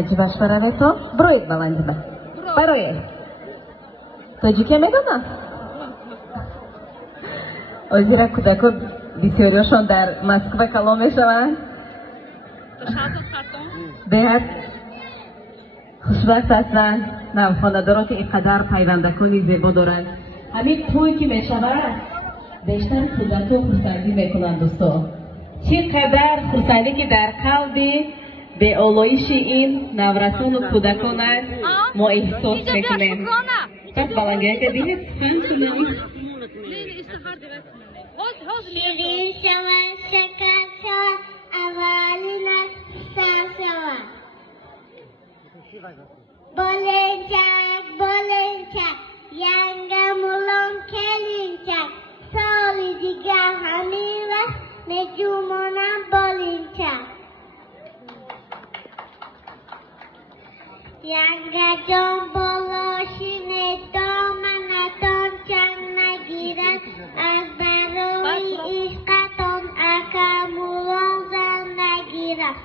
Acıbaş para to broyet balancı be. Paroye. Tacike megana. Ozira kudako bisyorioshon dar Moskva kalo meshavan. Behad خوشبخت هستند خانواده‌ای که اینقدر پیوندکانی زیبا دارند. همین تویی که میشود بیشتر کودک و خرسندی میکنند دوستان. چقدر خرسندی که در قلب به آلایش این نورسان و کودکان است ما احساس میکنیم. پس بلنگه که بینید فهم کنید. شیرین شود شکر شود اولین سر شود بلنچک ینگم مولم کلینچک سالی دیگر همین وقت نجومانم بلنچک ینگه جان بلاشینه دامنتان چنگ نگیرد از برای عشقتان اکر مولم زن نگیرد